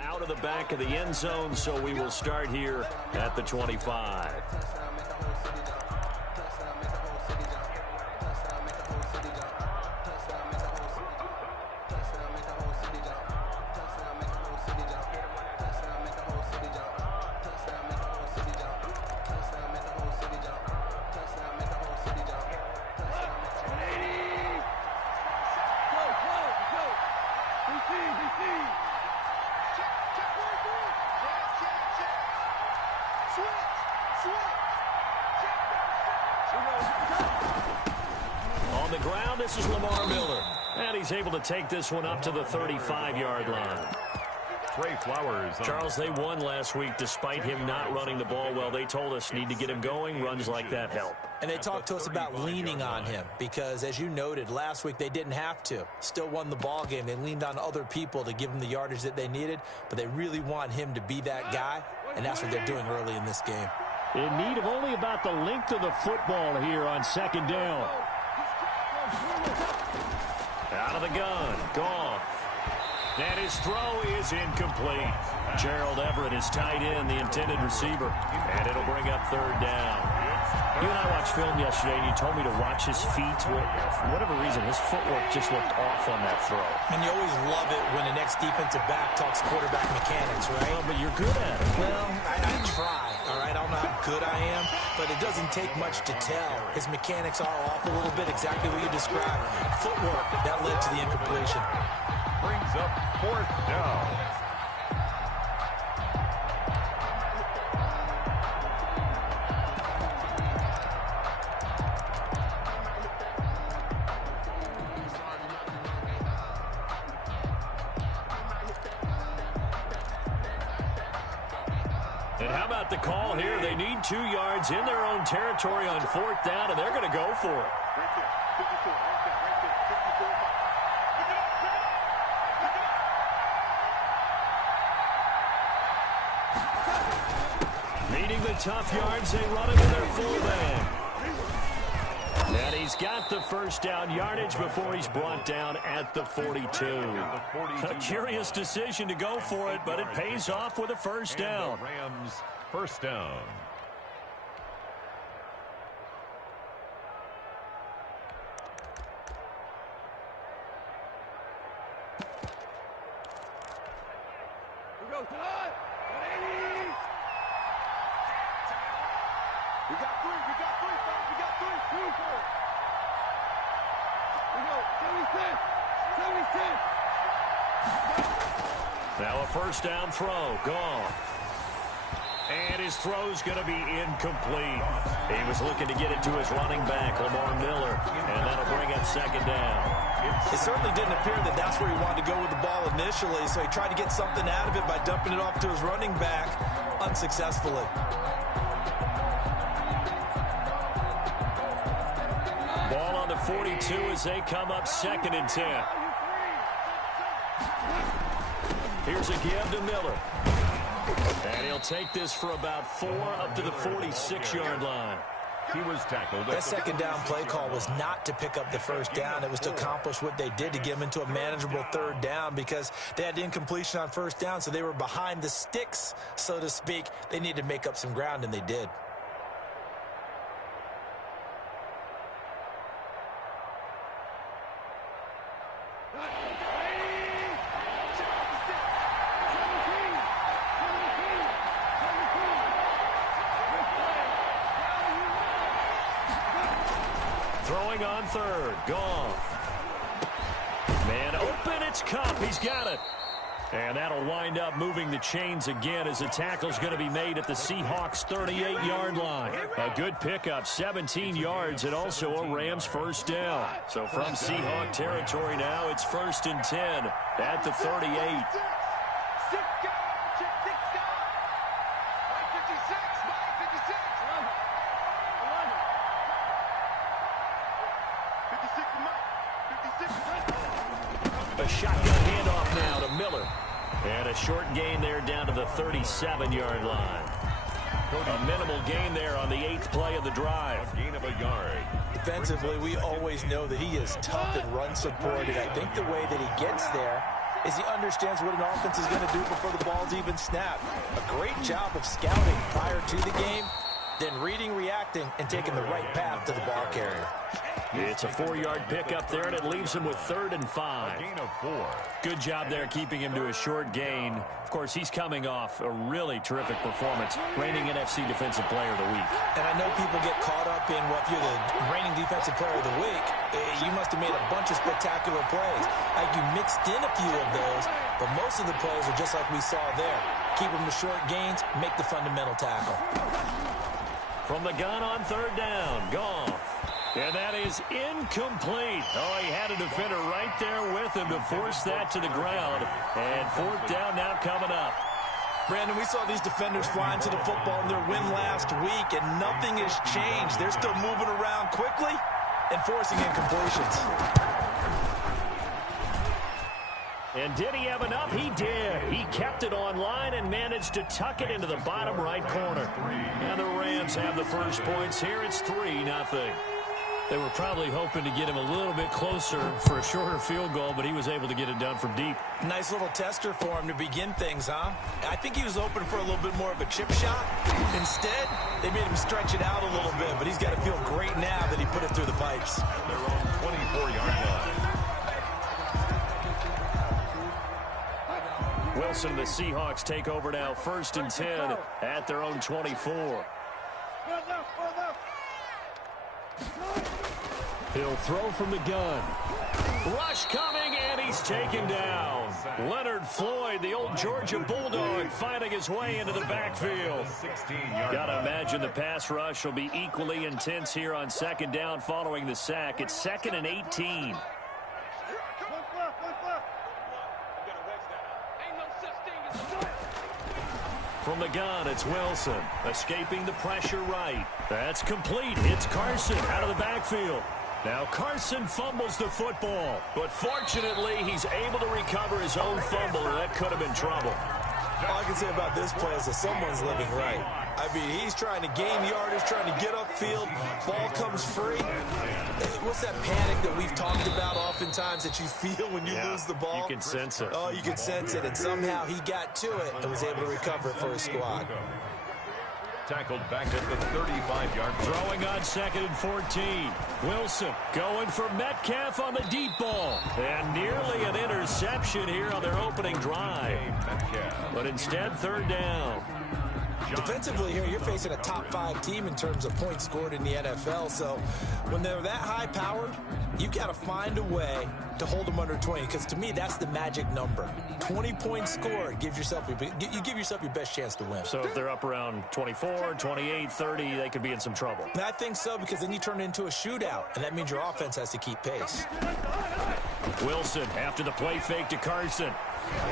Out of the back of the end zone, so we will start here at the 25. On the ground, this is Lamar Miller. And he's able to take this one up to the 35-yard line. Trey Flowers. Charles, they won last week despite him not running the ball well. They told us need to get him going. Runs like that help. And they talked to us about leaning on him because, as you noted, last week they didn't have to. Still won the ball game. They leaned on other people to give them the yardage that they needed, but they really want him to be that guy, and that's what they're doing early in this game. In need of only about the length of the football here on second down. Out of the gun, Goff. And his throw is incomplete. Gerald Everett is tied in, the intended receiver. And it'll bring up third down. You and I watched film yesterday, and you told me to watch his feet. For whatever reason, his footwork just looked off on that throw. And you always love it when the next defensive back talks quarterback mechanics, right? Well, but you're good at it. Well, I try, all right? I don't know how good I am, but it doesn't take much to tell. His mechanics are off a little bit, exactly what you described. Footwork, that led to the incompletion. Brings up fourth down. And how about the call here? They need 2 yards in their own territory on fourth down, and they're going to go for it. Needing the tough yards, they run it with their fullback. And he's got the first down yardage before he's brought down at the 42. A curious decision to go for it, but it pays off with a first down. Rams first down. Now a first down throw, gone. And his throw's going to be incomplete. He was looking to get it to his running back, Lamar Miller, and that'll bring up second down. It certainly didn't appear that that's where he wanted to go with the ball initially, so he tried to get something out of it by dumping it off to his running back unsuccessfully. Ball on the 42 as they come up second and 10. Here's a give to Miller. And he'll take this for about 4 up to the 46-yard line. He was tackled. That second down play call was not to pick up the first down. It was to accomplish what they did to get him into a manageable third down because they had incompletion on first down, so they were behind the sticks, so to speak. They needed to make up some ground, and they did. Throwing on third. Goff. Man open. It's Kappa. He's got it. And that'll wind up moving the chains again as the tackle's going to be made at the Seahawks' 38-yard line. A good pickup, 17 yards, and also a Rams first down. So from Seahawk territory now, it's 1st and 10 at the 38. A shotgun handoff now to Miller. And a short gain there down to the 37-yard line. A minimal gain there on the 8th play of the drive. Gain of a yard. Defensively, we always know that he is tough and run supported. I think the way that he gets there is he understands what an offense is going to do before the ball's even snapped. A great job of scouting prior to the game, then reading, reacting, and taking the right path to the ball carrier. It's a 4-yard pickup there, and it leaves him with 3rd and 5. A gain of 4. Good job there keeping him to a short gain. Of course, he's coming off a really terrific performance, reigning NFC Defensive Player of the Week. And I know people get caught up in, well, if you're the reigning Defensive Player of the Week, you must have made a bunch of spectacular plays. Like you mixed in a few of those, but most of the plays are just like we saw there. Keep them to short gains, make the fundamental tackle. From the gun on 3rd down, Goff. And that is incomplete. Oh, he had a defender right there with him to force that to the ground. And 4th down now coming up. Brandon, we saw these defenders flying to the football in their win last week, and nothing has changed. They're still moving around quickly and forcing incompletions. And did he have enough? He did. He kept it on line and managed to tuck it into the bottom right corner. And the Rams have the first points here. It's 3-0. They were probably hoping to get him a little bit closer for a shorter field goal, but he was able to get it done from deep. Nice little tester for him to begin things, huh? I think he was open for a little bit more of a chip shot. Instead, they made him stretch it out a little bit, but he's got to feel great now that he put it through the pipes. Their own 24-yard line. Wilson and the Seahawks take over now, 1st and 10 at their own 24. He'll throw from the gun. Rush coming, and he's taken down. Leonard Floyd, the old Georgia Bulldog, finding his way into the backfield. 16-yard Gotta imagine the pass rush will be equally intense here on 2nd down following the sack. It's 2nd and 18. From the gun, it's Wilson, escaping the pressure right. That's complete. It's Carson out of the backfield. Now Carson fumbles the football, but fortunately he's able to recover his own fumble, and that could have been trouble. All I can say about this play is that someone's living right. I mean, he's trying to gain yardage, trying to get upfield. Ball comes free. What's that panic that we've talked about oftentimes that you feel when you lose the ball? You can sense it. Oh, you can sense it. And somehow he got to it and was able to recover it for his squad. Tackled back at the 35-yard line. Throwing on 2nd and 14. Wilson going for Metcalf on the deep ball. And nearly an interception here on their opening drive. But instead, 3rd down. Defensively here, you're facing a top-5 team in terms of points scored in the NFL. So when they're that high-powered, you've got to find a way to hold them under 20. Because to me, that's the magic number. 20 points scored, you give yourself your best chance to win. So if they're up around 24, 28, 30, they could be in some trouble. And I think so, because then you turn it into a shootout, and that means your offense has to keep pace. Wilson after the play fake to Carson.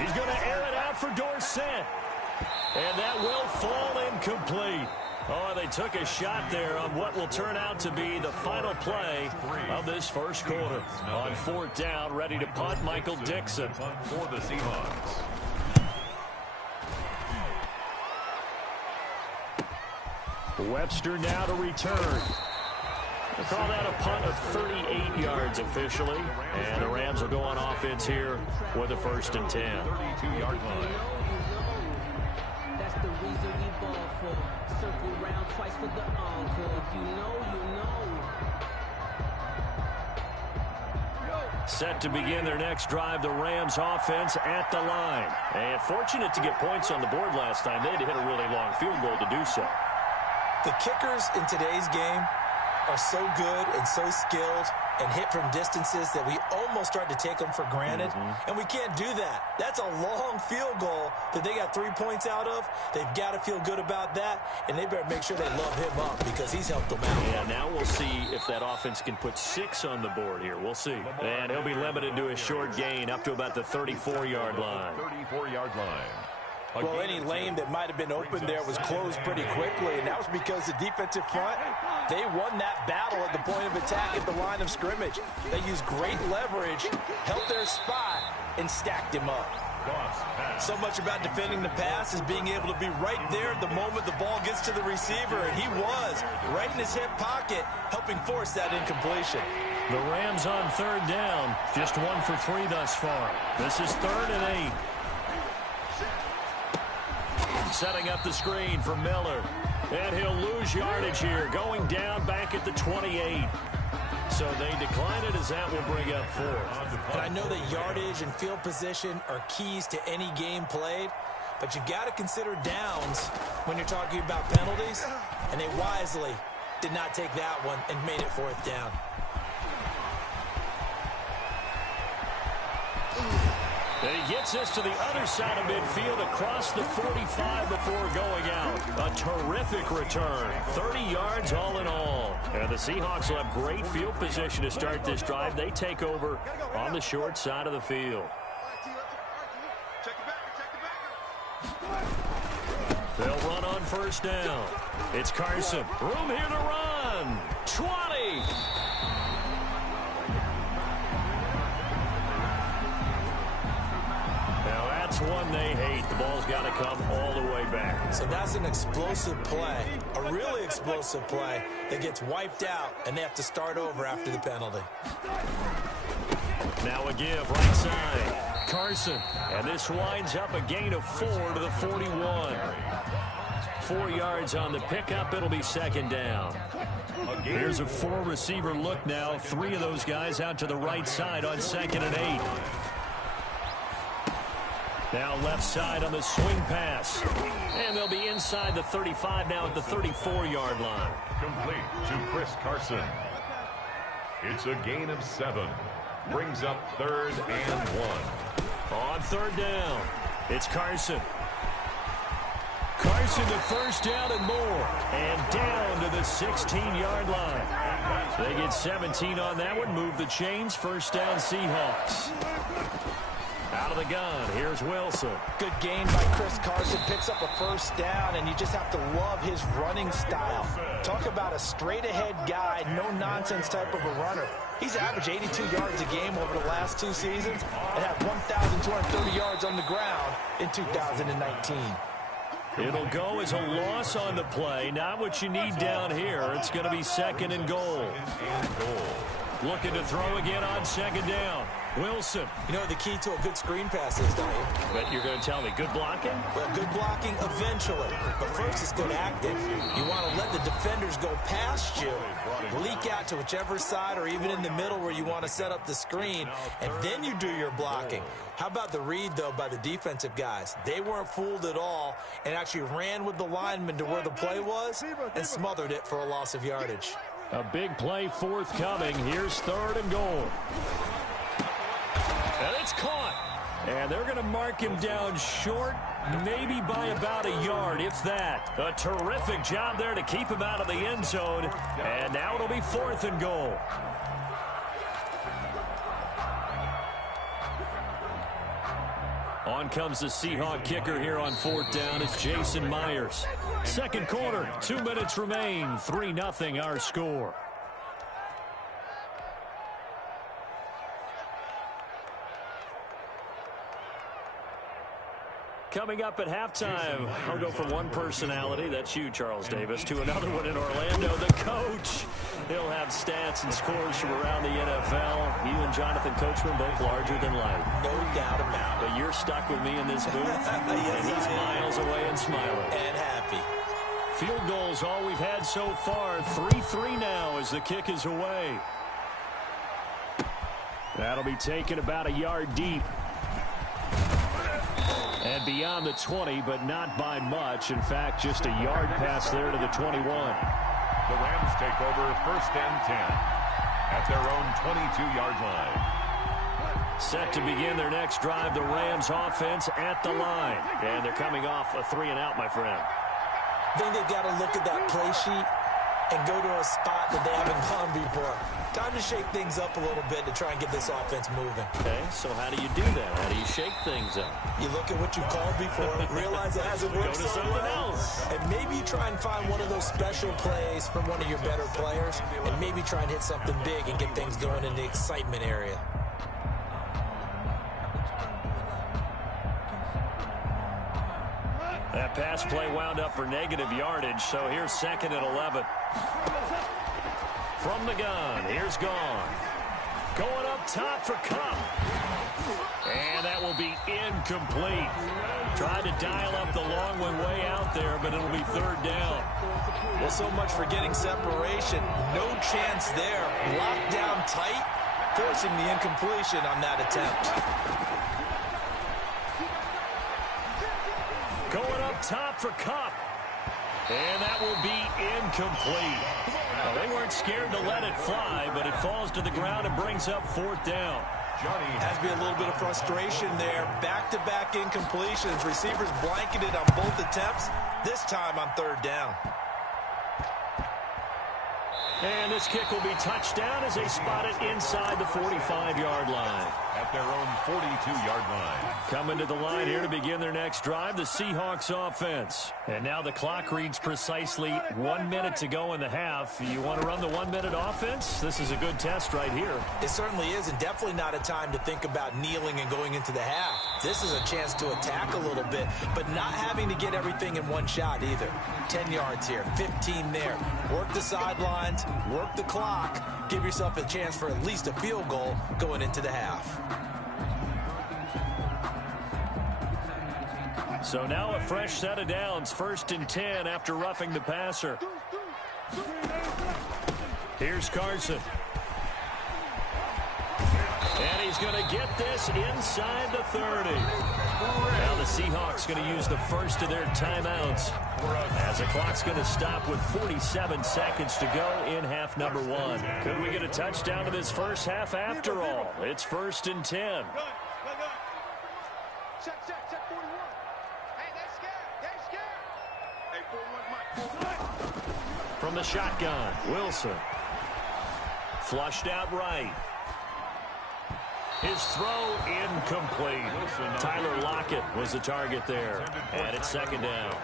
He's going to air it out for Dorsett. And that will fall incomplete. Oh, they took a shot there on what will turn out to be the final play of this first quarter. On 4th down, ready to punt, Michael Dixon. For the Seahawks. Webster now to return. They call that a punt of 38 yards officially. And the Rams will go on offense here with a 1st and 10. 32-yard line. That's the reason we ball for. Circle round twice for the encore. If you know, you know. Set to begin their next drive, the Rams offense at the line. And fortunate to get points on the board last time. They had to hit a really long field goal to do so. The kickers in today's game are so good and so skilled and hit from distances that we almost start to take them for granted. And we can't do that. That's a long field goal that they got 3 points out of. They've got to feel good about that, and they better make sure they love him up because he's helped them out. Yeah, now we'll see if that offense can put 6 on the board here. We'll see. And he'll be limited to a short gain up to about the 34-yard line. 34-yard line. Well, any lane that might have been open there was closed pretty quickly, and that was because the defensive front, they won that battle at the point of attack at the line of scrimmage. They used great leverage, held their spot, and stacked him up. So much about defending the pass is being able to be right there at the moment the ball gets to the receiver, and he was right in his hip pocket, helping force that incompletion. The Rams on third down. Just 1 for 3 thus far. This is 3rd and 8. Setting up the screen for Miller. And he'll lose yardage here. Going down back at the 28. So they decline it as that will bring up 4th. And I know that yardage and field position are keys to any game played, but you've got to consider downs when you're talking about penalties, and they wisely did not take that one and made it 4th down. He gets this to the other side of midfield across the 45 before going out. A terrific return. 30 yards all in all. And the Seahawks will have great field position to start this drive. They take over on the short side of the field. They'll run on 1st down. It's Carson. Room here to run. 20. That's one they hate. The ball's got to come all the way back. So that's an explosive play, a really explosive play that gets wiped out, and they have to start over after the penalty. Now a give, right side. Carson. And this winds up a gain of 4 to the 41. 4 yards on the pickup. It'll be 2nd down. Here's a 4-receiver look now. 3 of those guys out to the right side on 2nd and 8. Now left side on the swing pass. And they'll be inside the 35 now at the 34-yard line. Complete to Chris Carson. It's a gain of 7. Brings up 3rd and 1. On 3rd down, it's Carson. Carson to 1st down and more. And down to the 16-yard line. They get 17 on that one. Move the chains. 1st down Seahawks. Out of the gun, here's Wilson. Good gain by Chris Carson, picks up a 1st down, and you just have to love his running style. Talk about a straight-ahead guy, no-nonsense type of a runner. He's averaged 82 yards a game over the last 2 seasons and had 1,230 yards on the ground in 2019. It'll go as a loss on the play. Not what you need down here. It's going to be 2nd and goal. Looking to throw again on 2nd down. Wilson. You know what the key to a good screen pass is, don't you? But you're going to tell me good blocking? Well, good blocking eventually. But first it's good acting. You want to let the defenders go past you, leak out to whichever side or even in the middle where you want to set up the screen, and then you do your blocking. How about the read, though, by the defensive guys? They weren't fooled at all and actually ran with the lineman to where the play was and smothered it for a loss of yardage. A big play forthcoming. Here's 3rd and goal. And it's caught. And they're going to mark him down short, maybe by about a yard, if that. A terrific job there to keep him out of the end zone. And now it'll be 4th and goal. On comes the Seahawk kicker here on 4th down. It's Jason Myers. 2nd quarter, 2 minutes remain. 3-0 our score. Coming up at halftime, I'll go from one personality, that's you, Charles Davis, to another one in Orlando, the coach. He'll have stats and scores from around the NFL. You and Jonathan Coachman, both larger than life. No doubt about it. But you're stuck with me in this booth, Yes, and he's miles away and smiling. And happy. Field goals, all we've had so far. 3-3 now as the kick is away. That'll be taken about a yard deep. And beyond the 20, but not by much. In fact, just a yard pass there to the 21. The Rams take over 1st and 10 at their own 22-yard line. Set to begin their next drive, the Rams offense at the line. And they're coming off a 3-and-out, my friend. I think they've got to look at that play sheet and go to a spot that they haven't gone before. Time to shake things up a little bit to try and get this offense moving. Okay, so how do you do that? How do you shake things up? You look at what you called before, realize it hasn't worked so well, and maybe you try and find one of those special plays from one of your better players, and maybe try and hit something big and get things going in the excitement area. That pass play wound up for negative yardage, so here's 2nd and 11. From the gun, here's Gone. Going up top for Cup. And that will be incomplete. Tried to dial up the long one way out there, but it'll be third down. Well, so much for getting separation. No chance there. Locked down tight, forcing the incompletion on that attempt. Going up top for Cup. And that will be incomplete. Well, they weren't scared to let it fly, but it falls to the ground and brings up fourth down. Has to be a little bit of frustration there. Back-to-back incompletions. Receivers blanketed on both attempts, this time on third down. And this kick will be touchdown as they spot it inside the 45-yard line. At their own 42-yard line. Coming to the line here to begin their next drive, the Seahawks offense. And now the clock reads precisely 1 minute to go in the half. You want to run the 1 minute offense? This is a good test right here. It certainly is, and definitely not a time to think about kneeling and going into the half. This is a chance to attack a little bit, but not having to get everything in one shot either. 10 yards here, 15 there. Work the sidelines, work the clock. Give yourself a chance for at least a field goal going into the half. So now a fresh set of downs, 1st and 10 after roughing the passer. Here's Carson. And he's going to get this inside the 30. Now the Seahawks going to use the first of their timeouts as the clock's going to stop with 47 seconds to go in half number 1. Could we get a touchdown to this first half after all? It's 1st and 10. From the shotgun, Wilson. Flushed out right. His throw incomplete. Tyler Lockett was the target there. And it's 2nd down.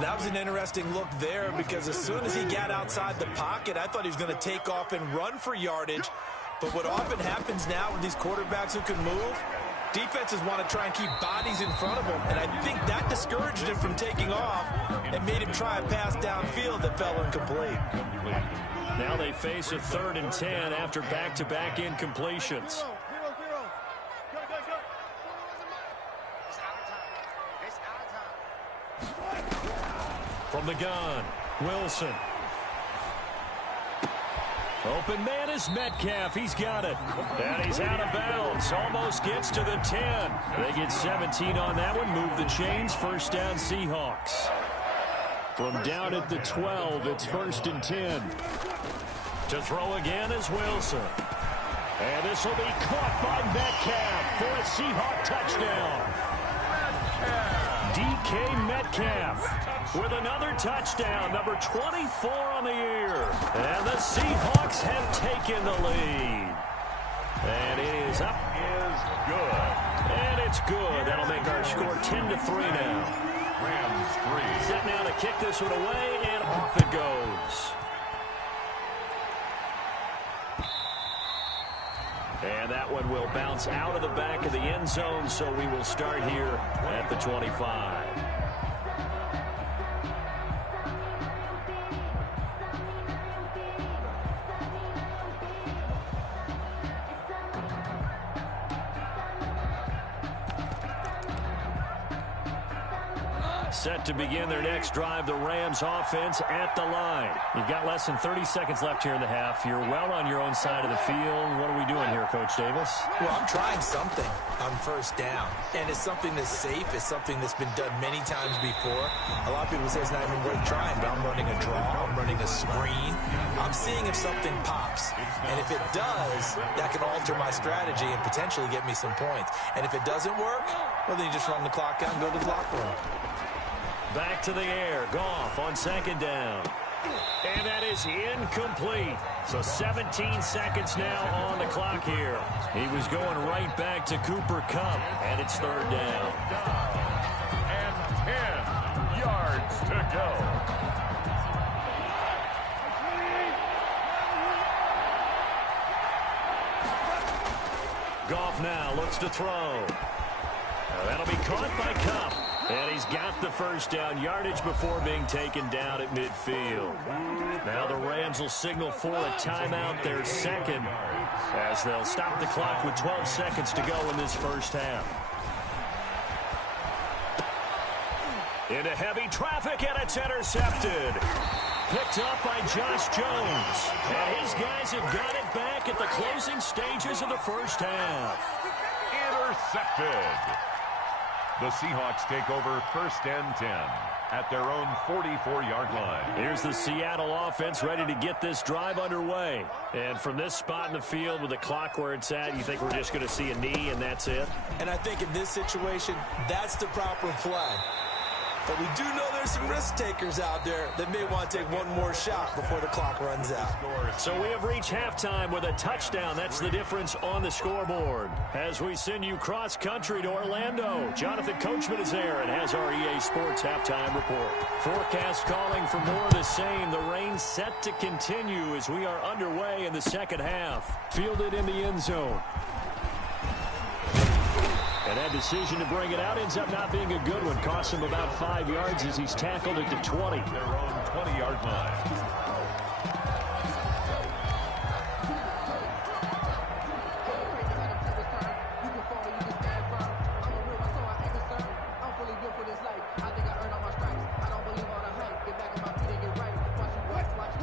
That was an interesting look there because as soon as he got outside the pocket, I thought he was going to take off and run for yardage. But what often happens now with these quarterbacks who can move, defenses want to try and keep bodies in front of him. And I think that discouraged him from taking off and made him try a pass downfield that fell incomplete. Now they face a 3rd and 10 after back-to-back incompletions. From the gun, Wilson. Open man is Metcalf. He's got it. And he's out of bounds. Almost gets to the 10. They get 17 on that one. Move the chains. 1st down Seahawks. From down at the 12, it's 1st and 10. To throw again is Wilson. And this will be caught by Metcalf for a Seahawk touchdown. DK Metcalf with another touchdown, number 24 on the year. And the Seahawks have taken the lead. And it is up. Is good. And it's good. That'll make our score 10-3 now. Rams 3. Set now to kick this one away, and off it goes. And that one will bounce out of the back of the end zone, so we will start here at the 25. Set to begin their next drive, the Rams offense at the line. You've got less than 30 seconds left here in the half. You're well on your own side of the field. What are we doing here, Coach Davis? Well, I'm trying something on 1st down. And it's something that's safe. It's something that's been done many times before. A lot of people say it's not even worth trying, but I'm running a draw. I'm running a screen. I'm seeing if something pops. And if it does, that can alter my strategy and potentially get me some points. And if it doesn't work, well, then you just run the clock out and go to the locker room. Back to the air. Goff on 2nd down. And that is incomplete. So 17 seconds now on the clock here. He was going right back to Cooper Kupp, and it's 3rd down. And 10 yards to go. Goff now looks to throw. That'll be caught by Kupp. And he's got the 1st down, yardage before being taken down at midfield. Now the Rams will signal for a timeout, their second, as they'll stop the clock with 12 seconds to go in this first half. Into heavy traffic, and it's intercepted. Picked up by Josh Jones. And his guys have got it back at the closing stages of the first half. Intercepted. The Seahawks take over 1st and 10 at their own 44-yard line. Here's the Seattle offense ready to get this drive underway. And from this spot in the field with the clock where it's at, you think we're just going to see a knee and that's it? And I think in this situation, that's the proper play. But we do know there's some risk takers out there that may want to take one more shot before the clock runs out. So we have reached halftime with a touchdown. That's the difference on the scoreboard. As we send you cross-country to Orlando, Jonathan Coachman is there and has our EA Sports halftime report. Forecast calling for more of the same. The rain set to continue as we are underway in the second half. Fielded in the end zone. And that decision to bring it out ends up not being a good one. Costs him about 5 yards as he's tackled at the 20. Their own 20-yard line.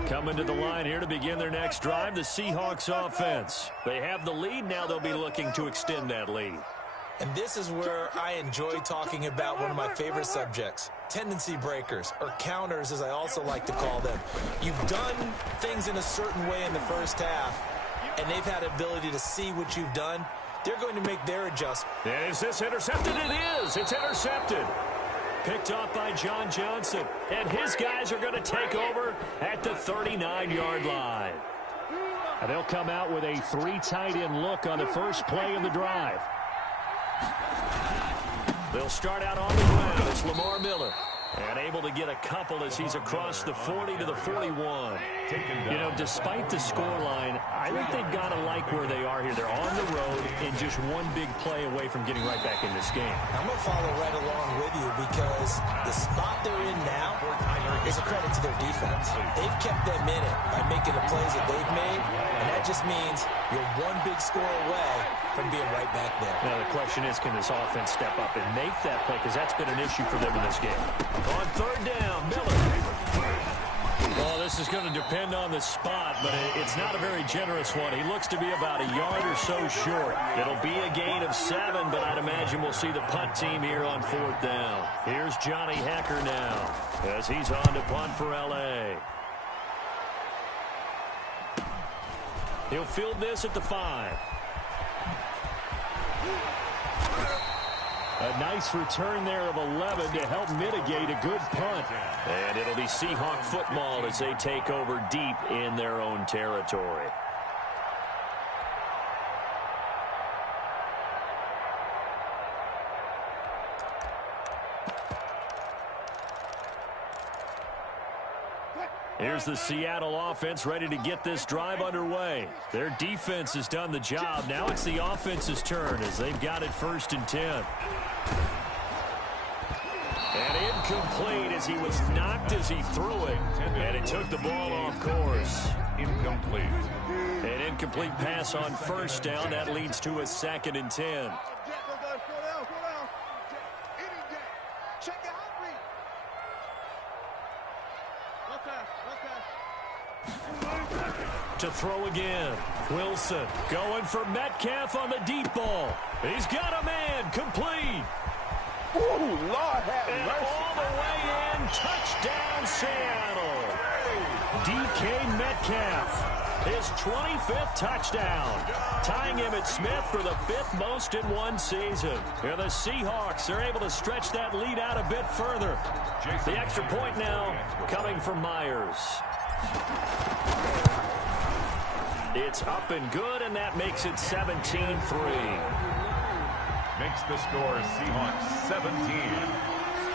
Coming to the line here to begin their next drive, the Seahawks offense. They have the lead. Now they'll be looking to extend that lead. And this is where I enjoy talking about one of my favorite subjects, tendency breakers, or counters as I also like to call them. You've done things in a certain way in the first half, and they've had the ability to see what you've done. They're going to make their adjustment. And is this intercepted? It is. It's intercepted. Picked up by John Johnson. And his guys are going to take over at the 39-yard line. And they'll come out with a 3 tight end look on the first play of the drive. They'll start out on the ground. It's Lamar Miller. And able to get a couple as he's across the 40 to the 41. You know, despite the scoreline, I think they've got to like where they are here. They're on the road and just one big play away from getting right back in this game. I'm going to follow right along with you because the spot they're in now is a credit to their defense. They've kept them in it by making the plays that they've made, and that just means you're one big score away from being right back there. Now, the question is, can this offense step up and make that play? Because that's been an issue for them in this game. On 3rd down, Miller. Well, this is going to depend on the spot, but it's not a very generous one. He looks to be about a yard or so short. It'll be a gain of 7, but I'd imagine we'll see the punt team here on 4th down. Here's Johnny Hecker now as he's on to punt for L.A. He'll field this at the 5. A nice return there of 11 to help mitigate a good punt. And it'll be Seahawk football as they take over deep in their own territory. Here's the Seattle offense ready to get this drive underway. Their defense has done the job. Now it's the offense's turn as they've got it 1st and 10. And incomplete as he was knocked as he threw it. And it took the ball off course. Incomplete. An incomplete pass on 1st down. That leads to a 2nd and 10. To throw again. Wilson going for Metcalf on the deep ball. He's got a man. Complete. Ooh, Lord have And mercy. all the way in. Touchdown, Seattle. DK Metcalf. His 25th touchdown. Tying him at Smith for the 5th most in one season. And the Seahawks are able to stretch that lead out a bit further. The extra point now coming from Myers. It's up and good, and that makes it 17-3. Makes the score Seahawks 17.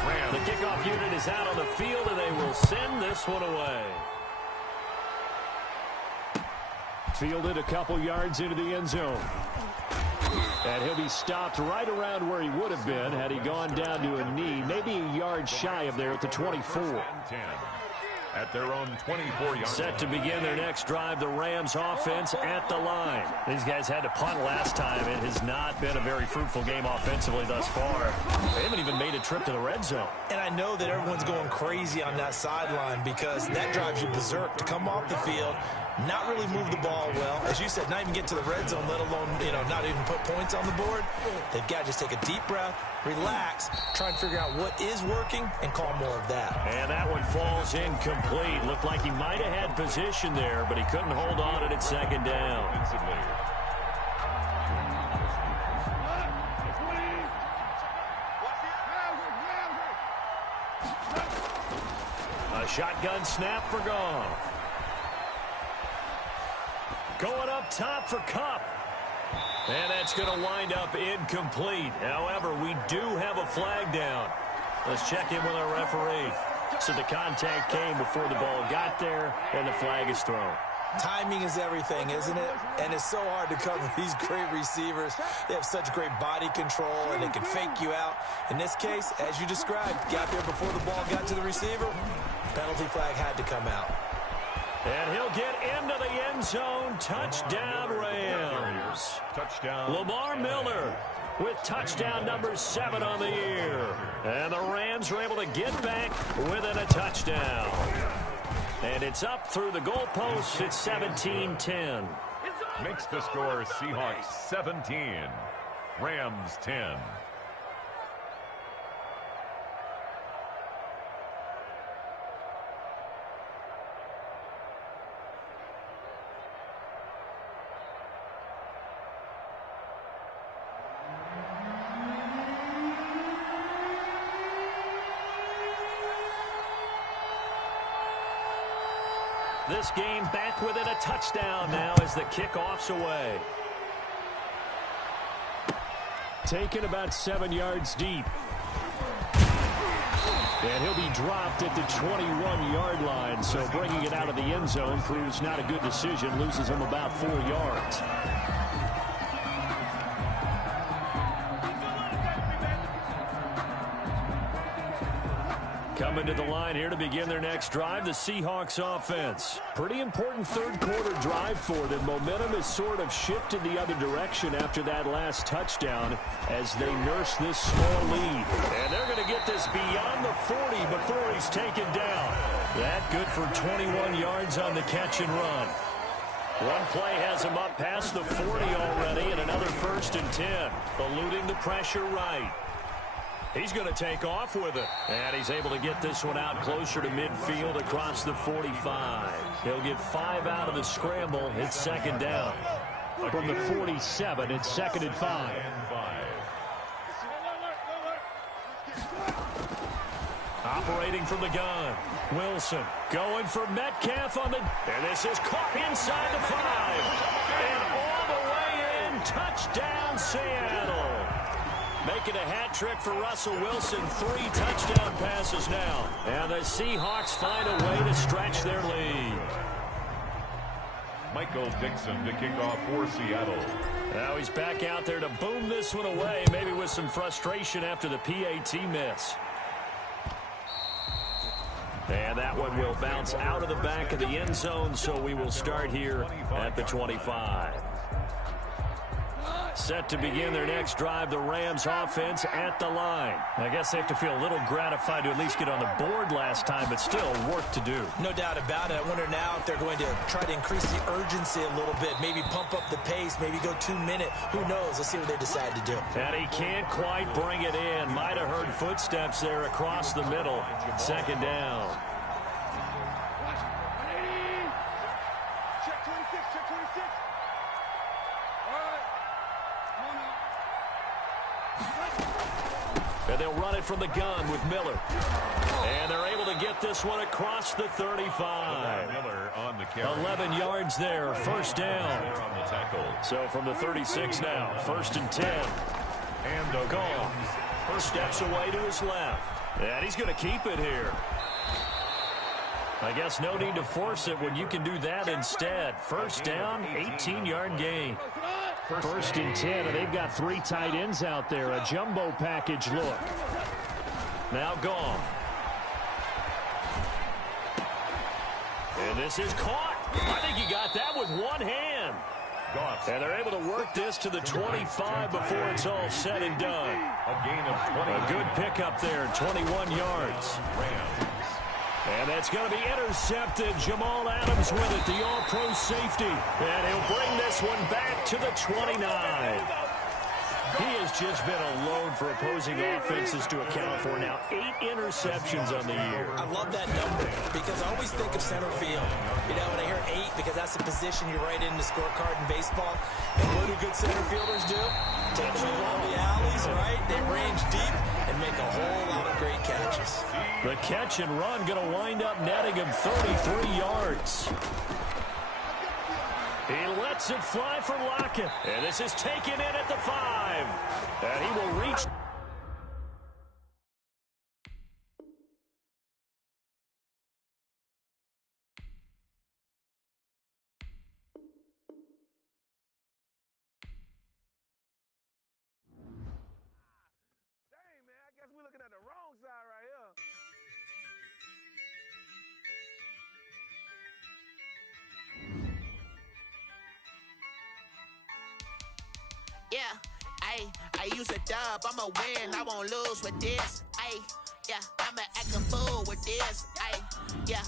Rams. The kickoff unit is out on the field, and they will send this one away. Fielded a couple yards into the end zone. And he'll be stopped right around where he would have been had he gone down to a knee, maybe a yard shy of there at the 24. at their own 24-yard line. Set to begin their next drive, the Rams offense at the line. These guys had to punt last time. It has not been a very fruitful game offensively thus far. They haven't even made a trip to the red zone. And I know that everyone's going crazy on that sideline because that drives you berserk to come off the field, not really move the ball well. As you said, not even get to the red zone, let alone, not even put points on the board. They've got to just take a deep breath, relax, try and figure out what is working, and call more of that. And that one falls incomplete. Looked like he might have had position there, but he couldn't hold on at second down. A shotgun snap for Goff. Going up top for Kappa. And that's going to wind up incomplete. However, we do have a flag down. Let's check in with our referee. So the contact came before the ball got there, and the flag is thrown. Timing is everything, isn't it? And it's so hard to cover these great receivers. They have such great body control, and they can fake you out. In this case, as you described, got there before the ball got to the receiver. Penalty flag had to come out. And he'll get into the end zone. Touchdown, Rams. Touchdown. Lamar Miller with touchdown number 7 on the year. And the Rams are able to get back within a touchdown. And it's up through the goalposts. It's 17-10. Makes the score Seahawks 17, Rams 10. This game back within a touchdown now as the kickoff's away. Taken about 7 yards deep. And he'll be dropped at the 21-yard line, so bringing it out of the end zone proves not a good decision. Loses him about 4 yards. Coming to the line here to begin their next drive, the Seahawks offense. Pretty important third-quarter drive for them. Momentum has sort of shifted the other direction after that last touchdown as they nurse this small lead. And they're going to get this beyond the 40 before he's taken down. That good for 21 yards on the catch and run. One play has him up past the 40 already, and another 1st and 10. Eluding the pressure right. He's going to take off with it. And he's able to get this one out closer to midfield across the 45. He'll get 5 out of the scramble. It's 2nd down. From the 47, it's 2nd and 5. Operating from the gun. Wilson going for Metcalf on the... And this is caught inside the 5. And all the way in. Touchdown, Seattle. Making a hat trick for Russell Wilson. 3 touchdown passes now. And the Seahawks find a way to stretch their lead. Michael Dixon to kick off for Seattle. Now he's back out there to boom this one away, maybe with some frustration after the PAT miss. And that one will bounce out of the back of the end zone, so we will start here at the 25. Set to begin their next drive, the Rams offense at the line. I guess they have to feel a little gratified to at least get on the board last time, but still work to do. No doubt about it. I wonder now if they're going to try to increase the urgency a little bit, maybe pump up the pace, maybe go 2-minute. Who knows? Let's see what they decide to do. And he can't quite bring it in. Might have heard footsteps there across the middle. 2nd down. And they'll run it from the gun with Miller. And they're able to get this one across the 35. Miller on the carry. 11 yards there, 1st down. On the tackle. So from the 36 now, 1st and 10. And a Goal. First steps away to his left. And he's going to keep it here. I guess no need to force it when you can do that instead. 1st down, 18-yard gain. 1st and 10, and they've got 3 tight ends out there. A jumbo package look. Now Goff. And this is caught. I think he got that with one hand. And they're able to work this to the 25 before it's all said and done. A gain of 20. A good pickup there, 21 yards. And that's going to be intercepted. Jamal Adams with it, the all-pro safety. And he'll bring this one back to the 29. He has just been a load for opposing offenses to account for now. 8 interceptions on the year. I love that number because I always think of center field. You know, when I hear 8, because that's the position you write in the scorecard in baseball. And what do good center fielders do? Take the ball all the alleys, right? They range deep and make a whole lot of great catches. The catch and run going to wind up netting him 33 yards. He lets it fly for Lockett. And this is taken in at the 5. And he will reach. Dang, man, I guess we're looking at the wrong side right here. Yeah, I use a dub, I'ma win, I won't lose with this. Yeah, I'ma act a fool with this. Yeah,